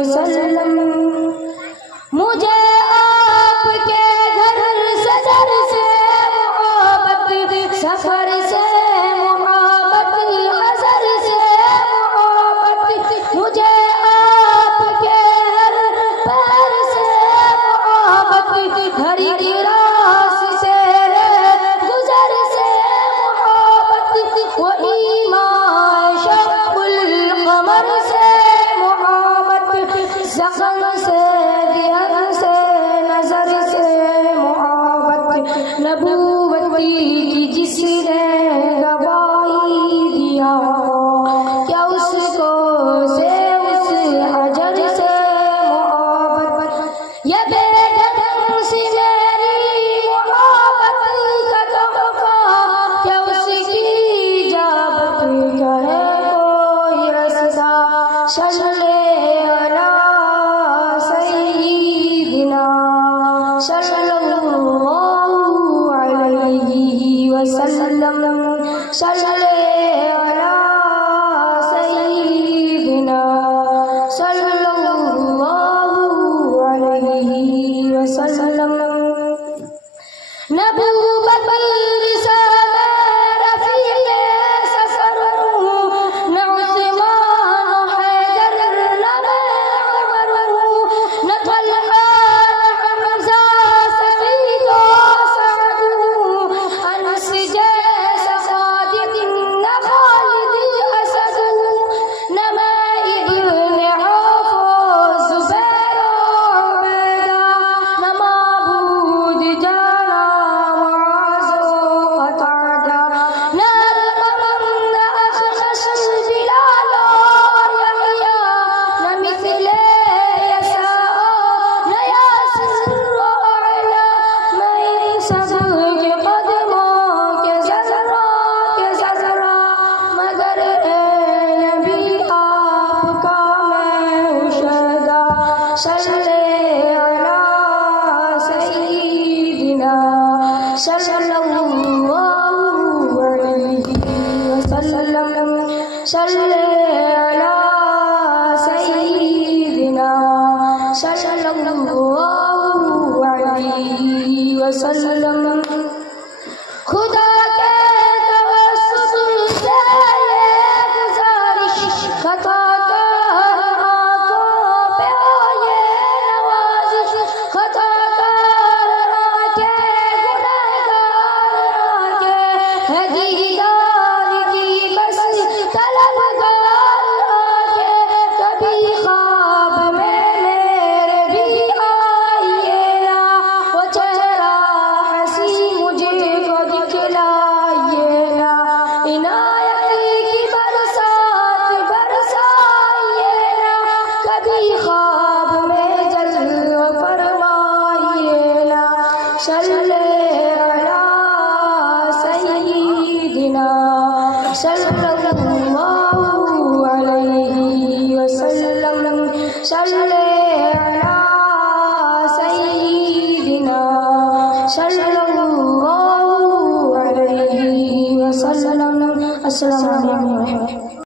وسلم مجھے آپ کے گھر سجر سے محبت سفر سے محبت اثر سے محبت مجھے آپ کے ہر پیر سے محبت گھڑی کی راس سے گزر سے محبت وہ ایمان شق القمر سے محبت زخم سے دہن سے نظر سے محبت نبوتی کی جس نے گواہی دیا کیا اس کو سے اس اجر سے محبت یہ بیٹھن سی میری محبت کا تحفہ کیا اس کی اجابت کرے کوئی رستا صلی علی سیدنا صلی اللہ علیہ وسلم صلی علی سیدنا صلی اللہ علیہ وسلم نبوت رسالت رفیق سفر نہ عثمان حیدر نہ عمر نہ طلحہ نہ حمزہ سعید و سعد انس جیسا صادق نہ خالد اسد نہ میں ابن عوف و زبیر و عبیدہ نہ معبود جانا معاذ و قتادہ نہ ارقم نہ اخنس بلال و یحییٰ نہ مثل یسع نہ یاسر و اعلیٰ میں ان سب کے قدموں کے ذرہ مگر اے نبی آپ کا میں ہوں شہدا صلی علی سیدنا صلی اللہ علیہ وسلم صلی علی سیدنا صلی اللہ علیہ وسلم خدا کے توسط سے یہ گزارش خطا کار آنکھوں پہ ہو یہ نوازش خطا کار آنکھیں گنہگار آنکھیں ہے دیدار کی بس طلبگار آنکھیں کبھی خواب میں میرے بھی آئیے نا وہ چہرہ ہنسی مجھے کو دکھلائیے نا عنایت کی برسات برسائیے نا کبھی خواب میں جلوہ فرمائیے نا صلی علی سیدنا صلی اللہ علیہ وسلم صلی علی سیدنا صلی اللہ علیہ وسلم السلام علیکم